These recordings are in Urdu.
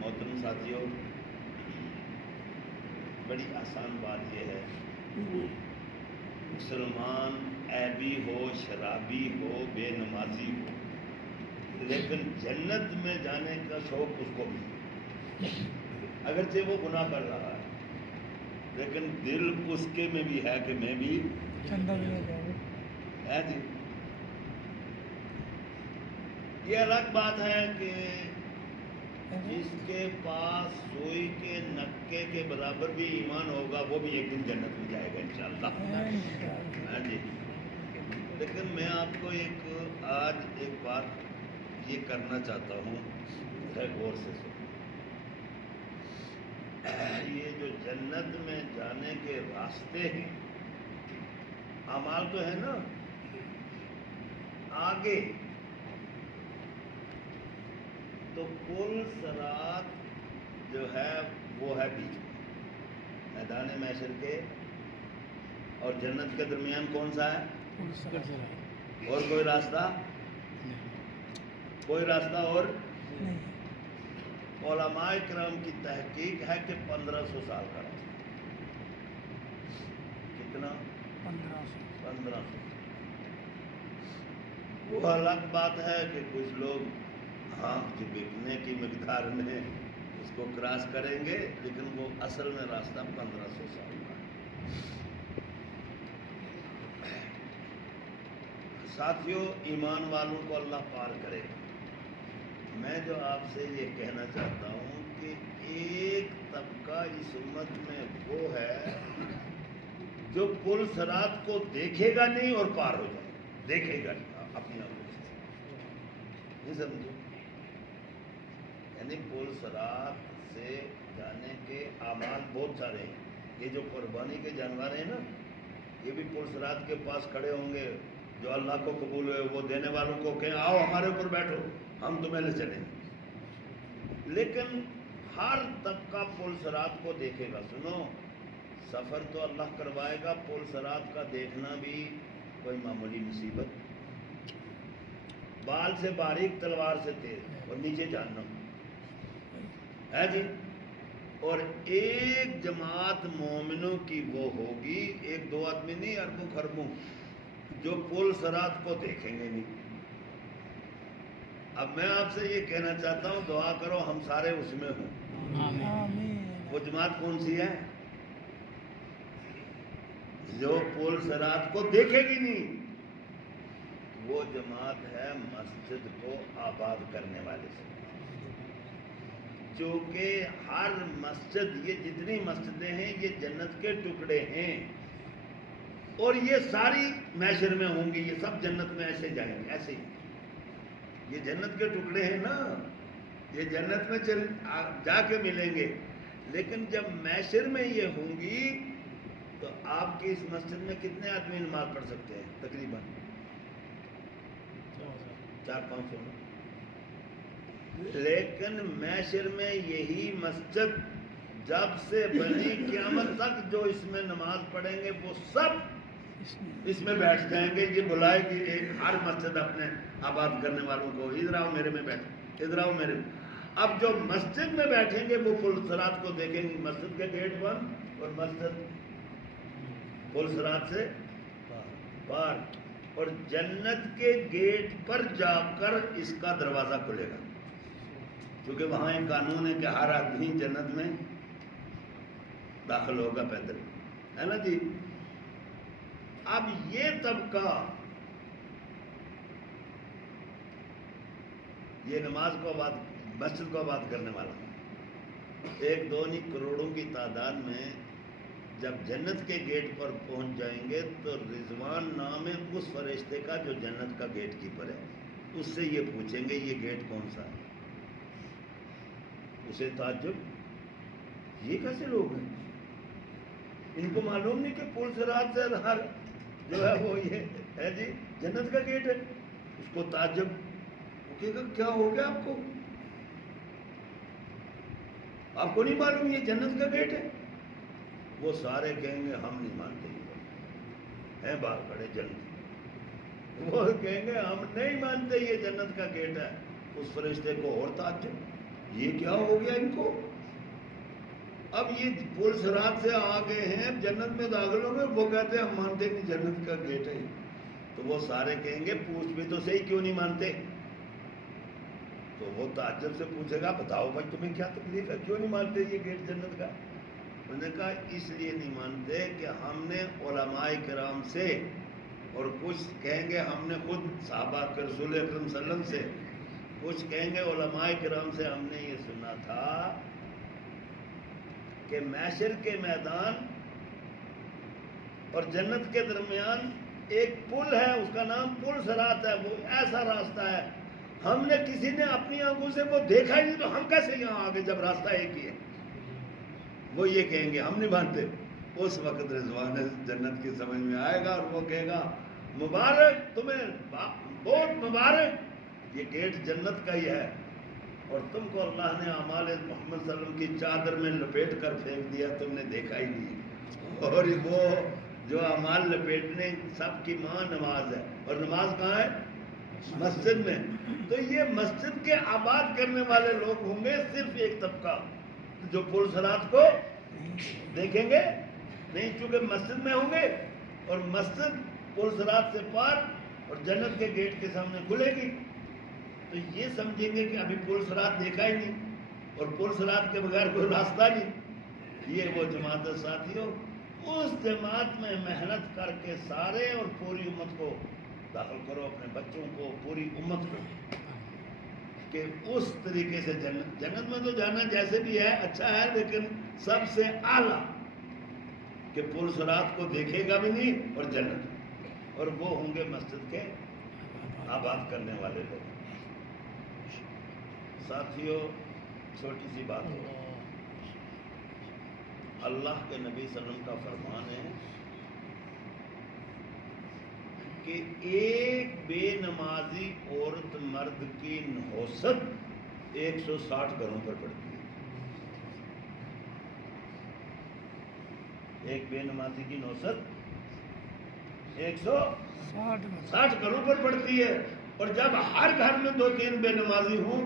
محترم ساتھیوں، بڑی آسان بات یہ ہے، مسلمان عیبی ہو، شرابی ہو، بے نمازی ہو، لیکن جنت میں جانے کا شوق اس کو بھی، اگرچہ وہ گناہ کر رہا ہے لیکن دل اس کے میں بھی ہے کہ میں بھی ہے جی۔ یہ الگ بات ہے کہ جس کے پاس سوئی کے نکے کے برابر بھی ایمان ہوگا وہ بھی ایک دن جنت میں جائے گا انشاءاللہ، ہاں جی۔ لیکن میں آپ کو آج ایک بات یہ کرنا چاہتا ہوں، غور سے سنیں۔ یہ جو جنت میں جانے کے راستے ہیں، اعمال تو ہے نا آگے، تو پل صراط جو ہے وہ ہے بیچ میں، میدان محشر کے اور جنت کے درمیان کون سا ہے؟ اور کوئی راستہ اور علماء کرام کی تحقیق ہے کہ 1500 سال کا راستہ۔ کتنا؟ 1500۔ وہ الگ بات ہے کہ کچھ لوگ جو بکنے کی مقدار میں اس کو کراس کریں گے، لیکن وہ اصل میں راستہ 1500 سال کا ہے۔ ساتھیوں، ایمان والوں کو اللہ پار کرے۔ میں جو آپ سے یہ کہنا چاہتا ہوں کہ ایک طبقہ اس امت میں وہ ہے جو پل صراط کو دیکھے گا نہیں اور پار ہو جائے، دیکھے گا نہیں اپنی آنکھوں سے، نہیں سمجھے؟ یعنی پل صراط سے جانے کے اعمال بہت سارے ہیں۔ یہ جو قربانی کے جانور ہیں نا، یہ بھی پل صراط کے پاس کھڑے ہوں گے، جو اللہ کو قبول ہوئے وہ دینے والوں کو کہیں آؤ ہمارے اوپر بیٹھو، ہم تمہیں لے چلیں گے۔ لیکن ہر طبقہ پل صراط کو دیکھے گا۔ سنو، سفر تو اللہ کروائے گا، پل صراط کا دیکھنا بھی کوئی معمولی مصیبت، بال سے باریک تلوار سے تیز اور نیچے جہنم ہے جی۔ اور ایک جماعت مومنوں کی وہ ہوگی، ایک دو آدمی نہیں، اربوں خربوں، جو پل صراط کو دیکھیں گے نہیں۔ اب میں آپ سے یہ کہنا چاہتا ہوں، دعا کرو ہم سارے اس میں ہوں۔ وہ جماعت کون سی ہے؟ جو پل صراط کو دیکھے گی نہیں، وہ جماعت ہے مسجد کو آباد کرنے والے سے۔ چونکہ ہر مسجد، یہ جتنی مسجدیں ہیں یہ جنت کے ٹکڑے ہیں، اور یہ ساری محشر میں ہوں گی، یہ سب جنت میں ایسے جائیں گے، ایسے ہی۔ یہ جنت کے ٹکڑے ہیں نا، یہ جنت میں جا کے ملیں گے، لیکن جب محشر میں یہ ہوں گی تو آپ کی اس مسجد میں کتنے آدمی نماز پڑھ سکتے ہیں؟ تقریباً 400-500۔ لیکن محشر میں یہی مسجد جب سے بنی قیامت تک جو اس میں نماز پڑھیں گے وہ سب اس میں بیٹھ جائیں گے۔ یہ بلائے گی ایک ہر مسجد اپنے آباد کرنے والوں کو، ادھر آؤ میرے میں بیٹھو، ادھر آؤ میرے میں۔ اب جو مسجد میں بیٹھیں گے وہ پل صراط کو دیکھیں گے، مسجد کے گیٹ بند اور مسجد پل صراط سے پار، اور جنت کے گیٹ پر جا کر اس کا دروازہ کھلے گا، کیونکہ وہاں ایک قانون ہے کہ ہر آدمی جنت میں داخل ہوگا پیدل، ہے نا جی۔ اب یہ طبقہ یہ نماز کو آباد، مسجد کو آباد کرنے والا، ایک دو نہیں کروڑوں کی تعداد میں جب جنت کے گیٹ پر پہنچ جائیں گے تو رضوان نام ہے اس فرشتے کا جو جنت کا گیٹ کیپر ہے، اس سے یہ پوچھیں گے یہ گیٹ کون سا ہے؟ اسے تعجب، یہ کیسے لوگ ہیں، ان کو معلوم نہیں کہ پل صراط سے ہر جو ہے وہ یہ ہے جی جنت کا گیٹ ہے۔ اس کو تعجب، وہ کہے گا کیا ہو گیا آپ کو نہیں معلوم یہ جنت کا گیٹ ہے؟ وہ سارے کہیں گے ہم نہیں مانتے یہ ہیں باہر کھڑے جنت، وہ کہیں گے ہم نہیں مانتے یہ جنت کا گیٹ ہے۔ اس فرشتے کو اور تعجب، یہ کیا ہو گیا ان کو، اب یہ پل صراط سے آ گئے ہیں جنت میں داخل ہوں گے، وہ کہتے ہیں ہم مانتے نہیں جنت کا گیٹ ہے۔ تو وہ سارے کہیں گے پوچھ بھی تو صحیح کیوں نہیں مانتے؟ تو وہ تعجب سے پوچھے گا بتاؤ بھائی تمہیں کیا تکلیف ہے، کیوں نہیں مانتے یہ گیٹ جنت کا؟ انہوں نے کہا اس لیے نہیں مانتے کہ ہم نے علماء کرام سے، اور کچھ کہیں گے ہم نے خود صحابہ کے رسول اکرم صلی اللہ علیہ وسلم سے، کچھ کہیں گے علماء کرام سے ہم نے یہ سنا تھا کہ محشر کے میدان اور جنت کے درمیان ایک پل ہے، اس کا نام پل صراط ہے، وہ ایسا راستہ ہے ہم نے کسی نے اپنی آنکھوں سے وہ دیکھا ہی نہیں، تو ہم کیسے یہاں آگے جب راستہ ایک ہی ہے؟ وہ یہ کہیں گے ہم نہیں مانتے۔ اس وقت رضوان جنت کی سمجھ میں آئے گا اور وہ کہے گا مبارک تمہیں، بہت مبارک، یہ گیٹ جنت کا ہی ہے، اور تم کو اللہ نے اعمال محمد صلی اللہ علیہ وسلم کی چادر میں لپیٹ کر پھینک دیا، تم نے دیکھا ہی نہیں۔ اور وہ جو اعمال لپیٹنے سب کی ماں نماز ہے، اور نماز کہاں ہے؟ مسجد میں۔ تو یہ مسجد کے آباد کرنے والے لوگ ہوں گے صرف ایک طبقہ جو پل صراط کو دیکھیں گے نہیں، چونکہ مسجد میں ہوں گے، اور مسجد پل صراط سے پار اور جنت کے گیٹ کے سامنے کھلے گی، تو یہ سمجھیں گے کہ ابھی پل صراط دیکھا ہی نہیں، اور پل صراط کے بغیر کوئی راستہ نہیں۔ یہ وہ جماعت ہے ساتھیوں، اس جماعت میں محنت کر کے سارے اور پوری امت کو داخل کرو، اپنے بچوں کو، پوری امت کو، کہ اس طریقے سے جنت میں تو جانا جیسے بھی ہے اچھا ہے، لیکن سب سے اعلیٰ کہ پل صراط کو دیکھے گا بھی نہیں اور جنت، اور وہ ہوں گے مسجد کے آباد کرنے والے لوگ۔ ساتھیوں چھوٹی سی بات ہو، اللہ کے نبی صلی اللہ علیہ وسلم کا فرمان ہے کہ ایک بے نمازی عورت مرد کی نحوست 160 گھروں پر پڑتی ہے۔ ایک بے نمازی کی نحوست 160 گھروں پر پڑتی ہے، اور جب ہر گھر میں 2-3 بے نمازی ہوں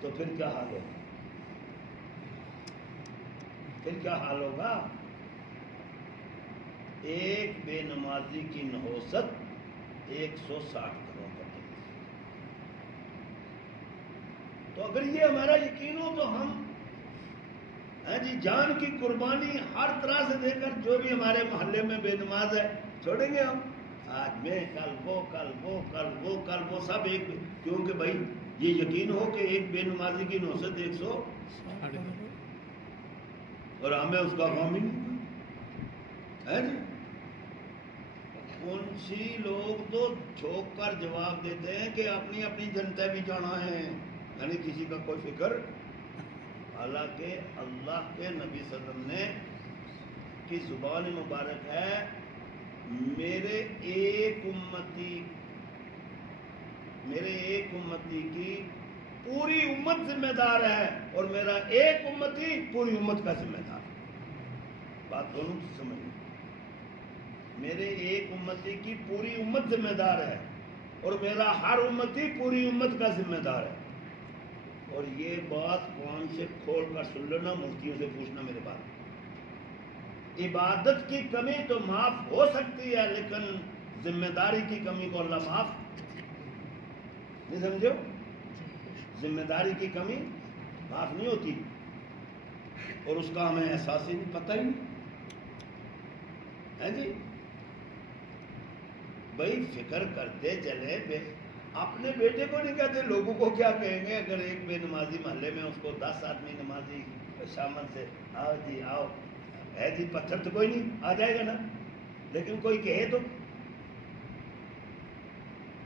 تو پھر کیا حال ہوگا؟ پھر کیا حال ہوگا؟ ایک بے نمازی کی نحوست 160 گھروں پر پڑتی ہے۔ تو اگر یہ ہمارا یقین ہو تو ہم جی جان کی قربانی ہر طرح سے دے کر جو بھی ہمارے محلے میں بے نماز ہے چھوڑیں گے ہم، آج میں، کل وہ، کل وہ، کل وہ، کل وہ، سب ایک، کیونکہ بھائی یہ یقین ہو کہ ایک بے نمازی کی نحوست 160 اور ہمیں اس کا غم ہی نہیں ہے جی۔ منشی لوگ تو جھوک کر جواب دیتے ہیں کہ اپنی اپنی جنتا بھی جانا ہے، یعنی کسی کا کوئی فکر، حالانکہ اللہ کے نبی صلی اللہ علیہ وسلم نے کی زبان مبارک ہے میرے ایک امتی کی پوری امت ذمہ دار ہے، اور میرا ایک امتی پوری امت کا ذمہ دار ہے۔ بات دونوں کی سمجھ، میرے ایک امتی کی پوری امت ذمہ دار ہے، اور میرا ہر امتی پوری امت کا ذمہ دار ہے۔ اور یہ بات قرآن سے کھول کر سن لینا، مفتیوں سے پوچھنا میرے بات۔ عبادت کی کمی تو معاف ہو سکتی ہے، لیکن ذمہ داری کی کمی کو اللہ معاف نہیں، سمجھو؟ ذمہ داری کی کمی معاف نہیں ہوتی، اور اس کا ہمیں احساس ہی نہیں، پتہ ہی نہیں ہے جی۔ بھائی فکر کرتے چلے اپنے بیٹے کو نہیں کہتے، لوگوں کو کیا کہیں گے اگر ایک بے نمازی محلے میں اس کو 10 آدمی نمازی شامل سے آؤ جی آؤ، ہے جی پتھر تو کوئی نہیں آ جائے گا نا، لیکن کوئی کہے تو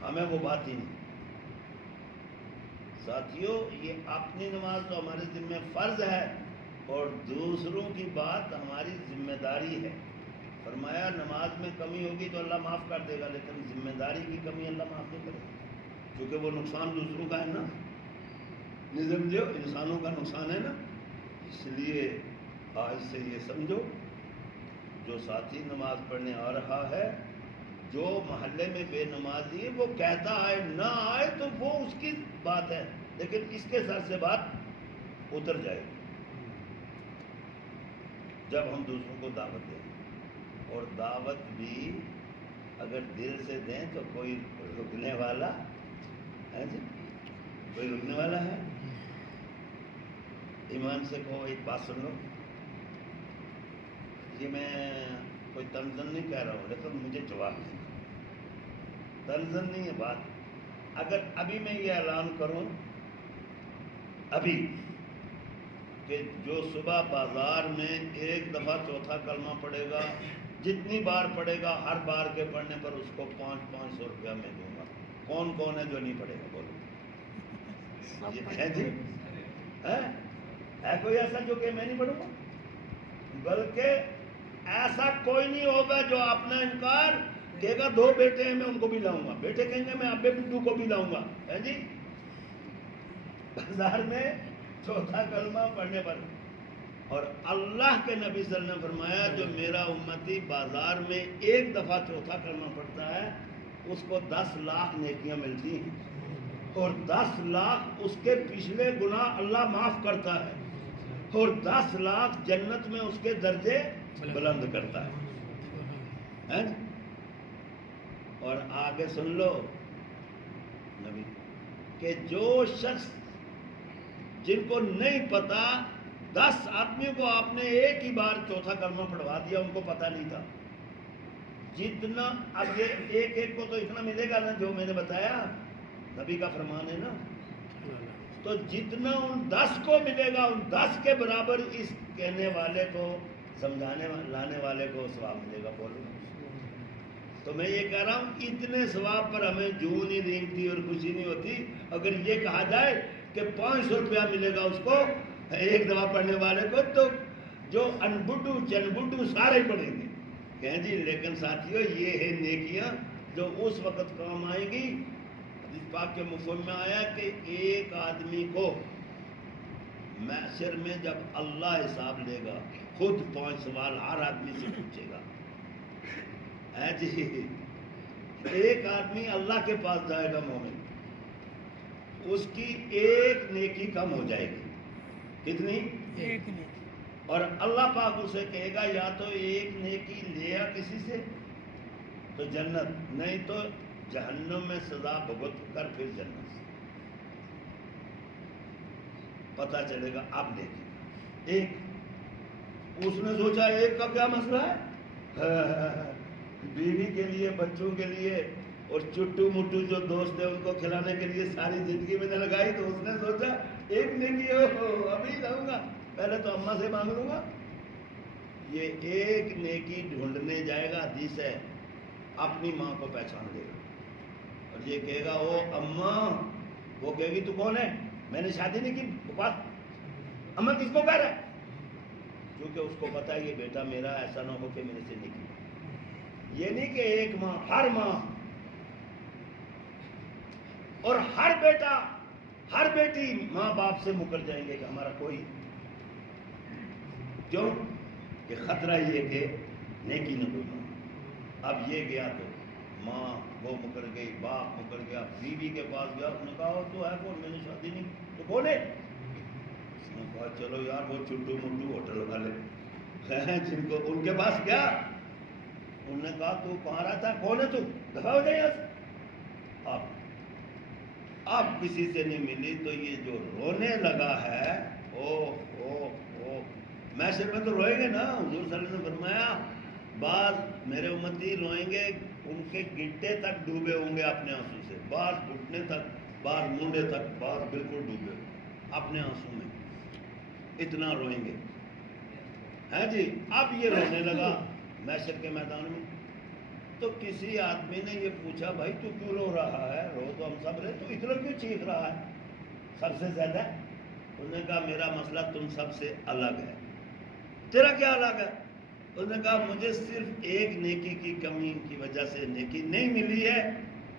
ہمیں وہ بات ہی نہیں۔ ساتھیوں، یہ اپنی نماز تو ہمارے ذمہ فرض ہے اور دوسروں کی بات ہماری ذمہ داری ہے۔ فرمایا نماز میں کمی ہوگی تو اللہ معاف کر دے گا، لیکن ذمہ داری کی کمی اللہ معاف نہیں کرے گا، کیونکہ وہ نقصان دوسروں کا ہے نا، نظم جو انسانوں کا نقصان ہے نا۔ اس لیے آج سے یہ سمجھو، جو ساتھی نماز پڑھنے آ رہا ہے، جو محلے میں بے نمازی ہے، وہ کہتا آئے نہ آئے تو وہ اس کی بات ہے، لیکن اس کے سر سے بات اتر جائے گی جب ہم دوسروں کو دعوت دیں۔ اور دعوت بھی اگر دل سے دیں تو کوئی رکنے والا ہے جی، کوئی رکنے والا ہے؟ ایمان سے کہو، ایک بات سن لو، یہ میں کوئی تنزن نہیں کہہ رہا ہوں، لیکن مجھے جواب دیں، تنزن نہیں ہے بات۔ اگر ابھی میں یہ اعلان کروں ابھی کہ جو صبح بازار میں ایک دفعہ چوتھا کلمہ پڑھے گا، جتنی بار پڑھے گا ہر بار کے پڑھنے پر اس کو 500 روپیہ میں دوں گا، کون کون ہے جو نہیں پڑھے گا بولو؟ یہ ہے جی، ہے کوئی ایسا جو کہ میں نہیں پڑھوں گا؟ بلکہ ایسا کوئی نہیں ہوگا جو اپنا انکار کہے گا 2 بیٹے ہیں میں ان کو بھی لاؤں گا، بیٹے کہیں گے میں ابے بڈو کو بھی لاؤں گا، ہے جی، بازار میں چوتھا کلمہ پڑھنے پر۔ اور اللہ کے نبی صلی اللہ علیہ وسلم نے فرمایا جو میرا امتی بازار میں ایک دفعہ چوتھا کلمہ پڑھتا ہے اس کو 10 لاکھ نیکیاں ملتی ہیں، اور 10 لاکھ اس کے پچھلے گناہ اللہ معاف کرتا ہے، اور 10 لاکھ جنت میں اس کے درجے بلند کرتا ہے۔ اور آگے سن لو نبی کہ جو شخص جن کو نہیں پتا، 10 آدمیوں کو آپ نے ایک ہی بار چوتھا کلمہ پڑھوا دیا، ان کو پتہ نہیں تھا، جتنا اب یہ ایک کو تو اتنا ملے گا نا جو میں نے بتایا، نبی کا فرمان ہے نا، تو جتنا ان 10 کو ملے گا ان 10 کے برابر اس کہنے والے کو، سمجھانے لانے والے کو ثواب ملے گا۔ بولو، تو میں یہ کہہ رہا ہوں اتنے ثواب پر ہمیں جو نہیں رینگتی اور خوشی نہیں ہوتی اگر یہ کہا جائے کہ 500 روپیہ ملے گا اس کو ایک دفعہ پڑھنے والے کو، تو جو انبڈو چنبڈو سارے پڑھیں گے، کہیں جی۔ لیکن ساتھیوں یہ ہے نیکیاں جو اس وقت کام آئیں گی، حدیث پاک کے مفہوم میں آیا کہ ایک آدمی کو محشر میں جب اللہ حساب لے گا خود 5 سوال ہر آدمی سے پوچھے گا، ہے جی، ایک آدمی اللہ کے پاس جائے گا مومن، اس کی ایک نیکی کم ہو جائے گی، کتنی؟ ایک نیکی، اور اللہ پاک اسے کہے گا یا تو ایک نیکی لیا کسی سے تو جنت، نہیں تو جہنم میں سزا بھگت کر پھر جنت سے۔ پتہ چلے گا اب نیکی ایک، اس نے سوچا ایک کا کیا مسئلہ ہے، بیوی کے لیے، بچوں کے لیے اور چٹو مٹو جو دوست ہیں ان کو کھلانے کے لیے ساری زندگی میں نے لگائی، تو اس نے سوچا ایک نیکی ہو ابھی لاؤں گا، پہلے تو اماں سے مانگ لوں گا۔ یہ ایک نیکی ڈھونڈنے جائے گا، حدیث ہے، اپنی ماں کو پہچان لے گا اور یہ کہے گا او اماں، وہ کہے گی تو کون ہے، میں نے شادی نہیں کی، بات اماں کس کو کہہ رہا ہے، کیونکہ اس کو پتا ہے یہ بیٹا میرا ایسا نہ ہو کہ میرے سے نکلے۔ یہ نہیں کہ ایک ماں، ہر ماں اور ہر بیٹا ہر بیٹی ماں باپ سے مکر جائیں گے کہ ہمارا کوئی، کیوں کہ خطرہ یہ کہ نیکی نہ کوئی ماں۔ اب یہ گیا تو ماں وہ مکر گئی، باپ مکر گیا، بیوی کے پاس گیا، اس نے کہا تو ہے کون، میں نے شادی نہیں، تو کون ہے، اس نے کہا چلو یار وہ چھٹو مٹو ہوٹل والے جن کو، ان کے پاس گیا، انہوں نے کہا تو کہاں رہتا ہے، کون ہے تو، دفعہ ہو جائے یہاں سے۔ اب کسی سے نہیں ملی تو یہ جو رونے لگا ہے، او محشر میں تو روئیں گے نا، حضور صلی اللہ علیہ وسلم نے فرمایا بعض میرے امتی روئیں گے ان کے گٹے تک ڈوبے ہوں گے اپنے آنسو سے، بعض گھٹنے تک، بعض منڈے تک، بعض بالکل ڈوبے اپنے آنسو میں، اتنا روئیں گے. ہے جی. اب یہ رونے لگا محشر کے میدان میں. تو کسی آدمی نے یہ پوچھا بھائی تو کیوں رو رہا ہے؟ رو تو ہم سب رہے، تو اتنا کیوں چیخ رہا ہے سب سے زیادہ؟ انہوں نے کہا میرا مسئلہ تم سب سے الگ ہے. تیرا کیا الگ ہے؟ انہوں نے کہا مجھے صرف ایک نیکی کی کمی کی وجہ سے نیکی نہیں ملی ہے،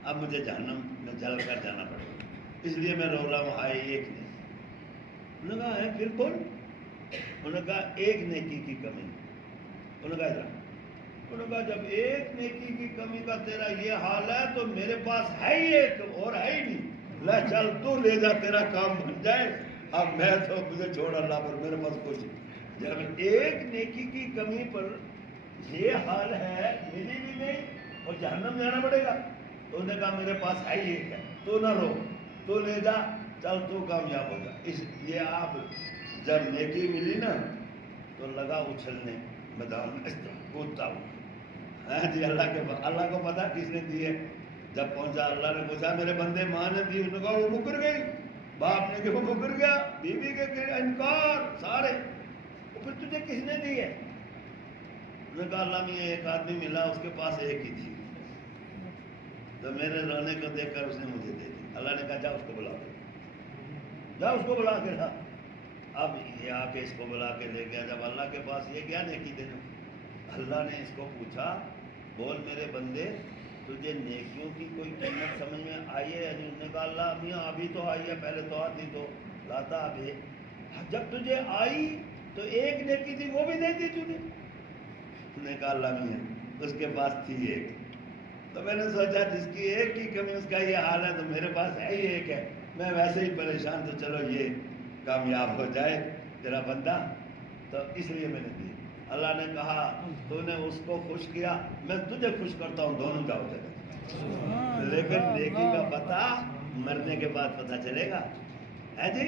اب مجھے جہنم میں جل کر جانا پڑے گا، اس لیے میں رو رہا ہوں. آئے ایک نیکی. انہوں نے کہا ہے پھر کون؟ انہوں نے کہا ایک نیکی کی کمی. انہوں نے کہا ادھر. انہوں نے کہا جب ایک نیکی کی کمی کا تیرا یہ حال ہے تو میرے پاس ہے ہی ایک اور ہے ہی نہیں. لے چل تو لے جا، تیرا کام بن جائے. اب میں تو مجھے چھوڑ اللہ پر، میرے پاس کچھ نہیں. جب ایک نیکی کی کمی پر یہ حال ہے، ملی بھی نہیں اور جہنم جانا پڑے گا، تو انہوں نے کہا میرے پاس ہے ہی ایک ہے، تو نہ رو، تو لے جا، چل تو کامیاب ہو جا. اس لیے آپ جب نیکی ملی نا تو لگا اچھلنے میدان میں کودتا ہوں. جی اللہ کو پتا کس نے دی ہے. جب پہنچا اللہ نے پوچھا میرے بندے ماں نے دی، انہوں نے کہا وہ مکر گئی، باپ نے کہ وہ مکر گیا، بیوی کے انکار سارے، تو پھر تجھے کس نے دی ہے؟ انہوں نے کہا اللہ میں ایک آدمی ملا، اس کے پاس ایک ہی تھی، تو میرے رونے کو دیکھ کر اس نے مجھے دے دی. اللہ نے کہا جا اس کو بلا کے، جا اس کو بلا کے لا. اب یہ آ کے اس کو بلا کے لے گیا. جب اللہ کے پاس یہ کیا نیکی دینا، اللہ نے اس کو پوچھا بول میرے بندے تجھے نیکیوں کی کوئی قیمت سمجھ میں آئی ہے؟ یعنی انہوں نے کہا اللہ میاں ابھی تو آئی ہے، پہلے تو آتی تو لاتا. ابھی جب تجھے آئی تو ایک نیکی تھی وہ بھی دے دی تجھے. انہوں نے کہا اللہ میاں اس کے پاس تھی ایک، تو میں نے سوچا جس کی ایک کی کمی اس کا یہ حال ہے تو میرے پاس ہے ہی ایک ہے، میں ویسے ہی پریشان، تو چلو یہ کامیاب ہو جائے تیرا بندہ، تو اس لیے میں نے دی. اللہ نے کہا تو نے اس کو خوش کیا، میں تجھے خوش کرتا ہوں، دونوں جاؤ جگہ. لیکن نیکی کا پتہ مرنے کے بعد پتہ چلے گا. ہے جی.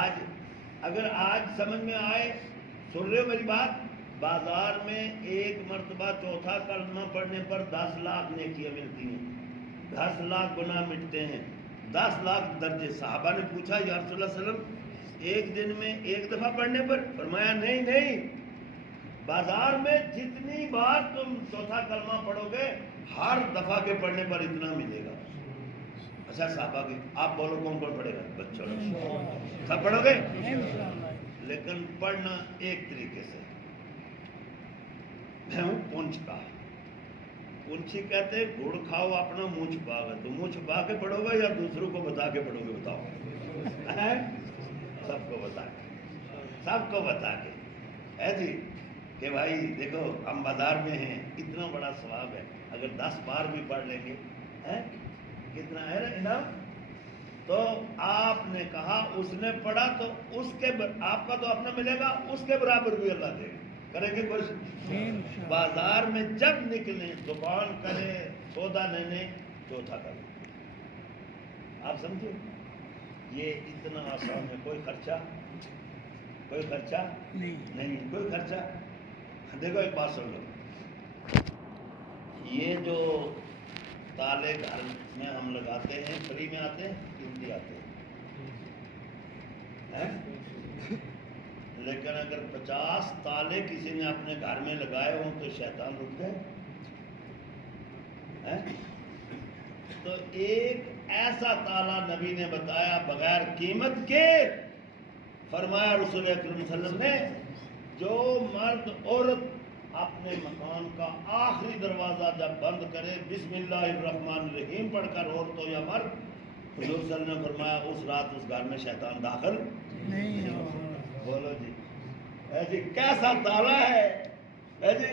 آج اگر آج سمجھ میں آئے، سن رہے ہو میری بات؟ بازار میں ایک مرتبہ چوتھا کلمہ پڑھنے پر 10 لاکھ نیکیاں ملتی ہیں، 10 لاکھ گناہ مٹتے ہیں، 10 لاکھ درجے. صحابہ نے پوچھا یا رسول اللہ صلی اللہ علیہ وسلم ایک دن میں ایک دفعہ پڑھنے پر؟ فرمایا نہیں، بازار میں جتنی بار تم چوتھا کلمہ پڑھو گے ہر دفعہ کے پڑھنے پر اتنا ملے گا. اچھا صحابہ کی آپ بولو کون کون پڑھے گا؟ بچوں سب پڑھو گے؟ لیکن پڑھنا ایک طریقے سے. میں ہوں پونچھ کا، پونچھی کہتے ہیں گڑ کھاؤ اپنا منہ چھپا گا، تو منہ چھپا کے پڑھو گے یا دوسروں کو بتا کے پڑھو گے؟ بتاؤ. سب کو بتا کے، سب کو بتا کے. ہے جی کہ بھائی دیکھو ہم بازار میں ہیں، اتنا بڑا ثواب ہے، اگر 10 بار بھی پڑھ لیں گے کتنا ہے نا انعام. تو آپ نے کہا اس نے پڑھا تو اس کے آپ کا تو اپنا ملے گا، اس کے برابر بھی اللہ دے گا. کریں گے کوشش؟ بازار میں جب نکلیں، دکان کریں، سودا لینے، چوتھا کریں. آپ سمجھے یہ اتنا آسان ہے. کوئی خرچہ نہیں، کوئی خرچہ. دیکھو ایک بات سن لو، یہ جو تالے گھر میں ہم لگاتے ہیں فری میں آتے ہیں، قیمتی آتے ہیں، لیکن اگر 50 تالے کسی نے اپنے گھر میں لگائے ہوں تو شیطان رک جائے. تو ایک ایسا تالا نبی نے بتایا بغیر قیمت کے، فرمایا رسول اکرم صلی اللہ علیہ وسلم نے جو مرد عورت اپنے مکان کا آخری دروازہ جب بند کرے بسم اللہ الرحمن الرحیم پڑھ کر، عورت ہو یا مرد، حضور صلی اللہ علیہ وسلم نے فرمایا اس رات اس گھر میں شیطان داخل نہیں ہوگا. بولو جی جی کیسا تالا ہے جی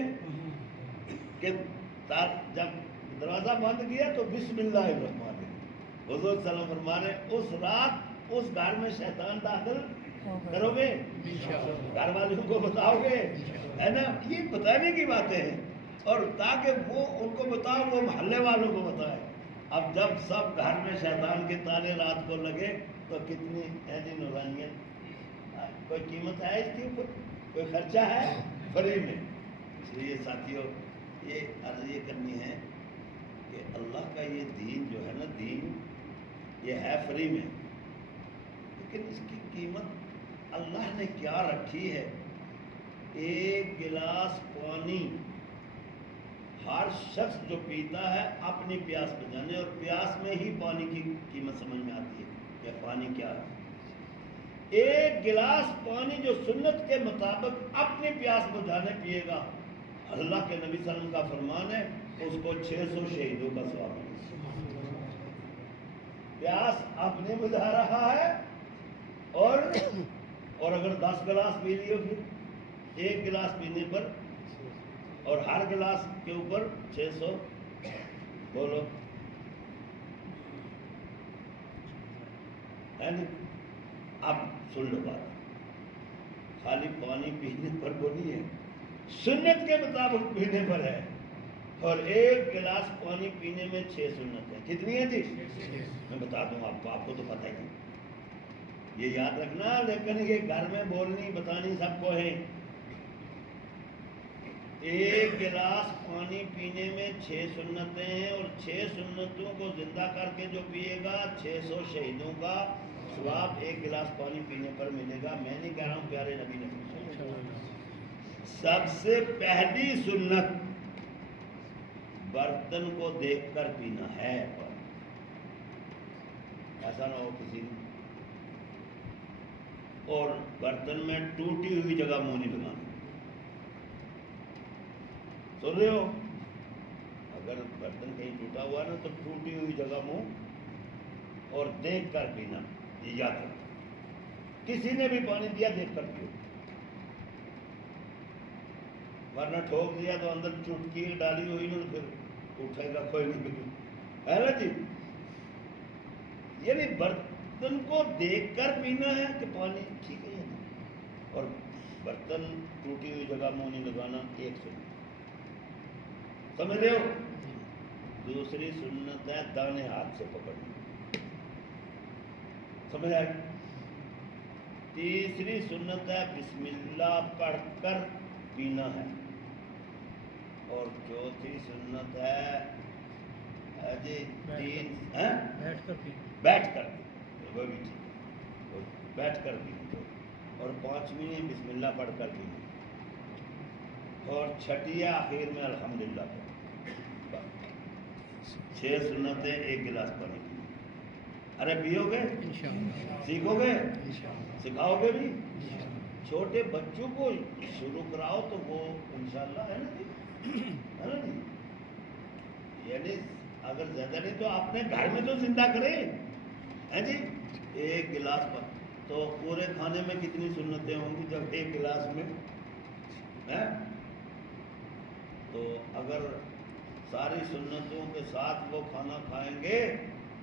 کہ جب دروازہ بند کیا تو بسم اللہ الرحمن الرحیم. حضور صلی اللہ علیہ وسلم فرمانے اس رات اس گھر میں شیطان داخل کرو گے، گھر والوں کو بتاؤ گے، ہے نا. یہ بتانے کی باتیں ہیں، اور تاکہ وہ ان کو بتاؤ، وہ محلے والوں کو بتائے. اب جب سب گھر میں شیطان کے تالے رات کو لگے تو کتنی ایسی نورانیت. کوئی قیمت ہے اس کی اوپر؟ کوئی خرچہ ہے؟ فری میں اس لیے ساتھیوں یہ عرض یہ کرنی ہے کہ اللہ کا یہ دین جو ہے نا، دین یہ ہے فری میں، لیکن اس کی قیمت اللہ نے کیا رکھی ہے۔ ایک گلاس پانی ہر شخص جو پیتا ہے اپنی پیاس بجھانے، اور پیاس میں ہی پانی کی قیمت سمجھ میں آتی ہے کہ پانی کیا ہے۔ ایک گلاس پانی جو سنت کے مطابق اپنی پیاس بجھانے پیے گا، اللہ کے نبی صلی اللہ علیہ وسلم کا فرمان ہے اس کو 600 شہیدوں کا ثواب ہے۔ پیاس اپنے بجھا رہا ہے، اور اگر 10 گلاس پی لیے پھر ایک گلاس پینے پر، اور ہر گلاس کے اوپر 600، بولو ہے نا۔ اب سن لو بات، خالی پانی پینے پر وہ نہیں ہے، سنت کے مطابق پینے پر ہے، اور ایک گلاس پانی پینے میں 6 سنت ہے۔ کتنی ہے جی؟ میں بتا دوں آپ کو تو پتہ ہی نہیں، یہ یاد رکھنا، لیکن یہ گھر میں بولنی بتانی سب کو ہے۔ ایک گلاس پانی پینے میں 6 سنتیں ہیں، اور 6 سنتوں کو زندہ کر کے جو پیے گا 600 شہیدوں کا ثواب ایک گلاس پانی پینے پر ملے گا۔ میں نہیں کہہ رہا ہوں، پیارے نبی نے سب سے پہلی سنت برتن کو دیکھ کر پینا ہے، ایسا نہ ہو کسی نے، اور برتن میں ٹوٹی ہوئی جگہ منہ نہیں لگانا۔ سن رہے ہو؟ اگر برتن کہیں ٹوٹا ہوا نا تو ٹوٹی ہوئی جگہ منہ اور دیکھ کر پینا، یہ یاد رکھنا۔ کسی نے بھی پانی دیا دیکھ کر پیو، ورنہ ٹھوک دیا تو اندر چٹکی ڈالی ہوئی نا، پھر اٹھے گا کوئی نہیں، ہے نا جی۔ یعنی برتن کو دیکھ کر پینا ہے کہ پانی ٹھیک ہے، اور برتن ٹوٹی ہوئی جگہ منہ نہیں لگانا، ایک سنت، سمجھ رہے ہو؟ دوسری سنت ہے دانے ہاتھ سے پکڑنا، سمجھ آئی؟ تیسری سنت ہے بسم اللہ پڑھ کر پینا ہے، اور چوتھی سنت ہے جی بیٹھ کر وہ بھی ٹھیک، بیٹھ کر پینا، اور 5ویں ہے بسم اللہ پڑھ کر پینا، اور چھٹی ہے آخر میں الحمدللہ۔ 6 سنتیں ایک گلاس پانی کی۔ ارے پیو گے؟ سیکھو گے؟ سکھاؤ گے بھی؟ چھوٹے بچوں کو شروع کراؤ تو وہ انشاءاللہ، ہے نا جی، ہے نا جی۔ یعنی اگر زیادہ نہیں تو اپنے گھر میں تو زندہ کریں، ہے جی۔ ایک گلاس پر تو پورے کھانے میں کتنی سنتیں ہوں گی جب ایک گلاس میں ہے؟ تو اگر ساری سنتوں کے ساتھ وہ کھانا کھائیں گے،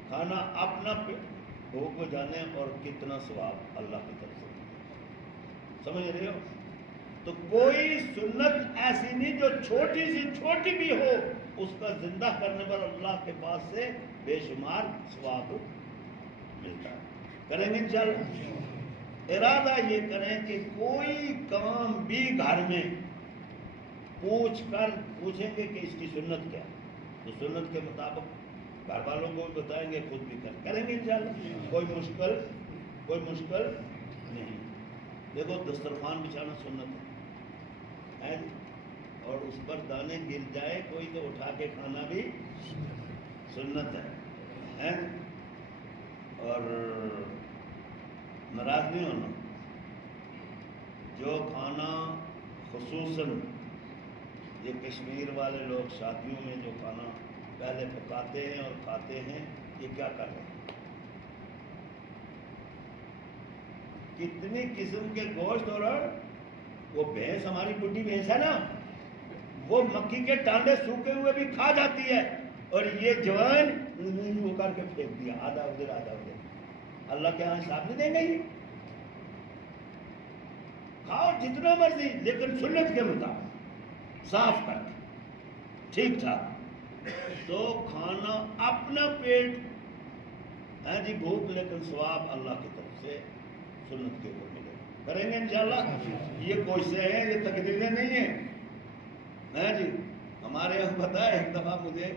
کھانا اپنا بھوک بجھانے، اور کتنا ثواب اللہ کی طرف سے، سمجھ رہے ہو؟ تو کوئی سنت ایسی نہیں جو چھوٹی سی چھوٹی بھی ہو، اس کا زندہ کرنے پر اللہ کے پاس سے بے شمار ثواب ملتا ہے۔ کریں گے انشاءاللہ؟ ارادہ یہ کریں کہ کوئی کام بھی گھر میں پوچھیں گے کہ اس کی سنت کیا ہے، تو سنت کے مطابق گھر والوں کو بھی بتائیں گے، خود بھی کریں گے انشاءاللہ۔ کوئی مشکل نہیں۔ دیکھو دسترخوان بچھانا سنت ہے، اور اس پر دانے گر جائے کوئی تو اٹھا کے کھانا بھی سنت ہے۔ اور ناراض نہیں ہونا، جو کھانا خصوصاً یہ کشمیر والے لوگ شادیوں میں جو کھانا پہلے پکاتے ہیں اور کھاتے ہیں، یہ کیا کر رہے ہیں؟ کتنی قسم کے گوشت، اور وہ بھینس، ہماری بڈھی بھینس ہے نا، وہ مکھی کے ٹانڈے سوکھے ہوئے بھی کھا جاتی ہے، اور یہ جوان ہو کر کے پھینک دیا، آدھا ادھر آدھا ادھر۔ اللہ کے ہاں حساب نہیں دیں گے، یہ کھاؤ جتنا مرضی، لیکن سنت کے مطابق صاف کر کے ٹھیک ٹھاک۔ تو کھانا اپنا پیٹ ہے جی، بھوک، لیکن ثواب اللہ کی طرف سے سنت کے اوپر ملے گا۔ کریں گے انشاءاللہ؟ یہ کوششیں ہیں، یہ تقریریں نہیں ہیں، ہے جی ہمارے یہاں پتہ ہے ایک دفعہ مجھے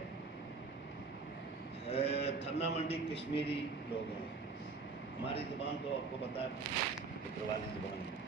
تھنا منڈی کشمیری لوگ ہیں، ہماری زبان تو آپ کو پتہ ہے پتروالی زبان ہے،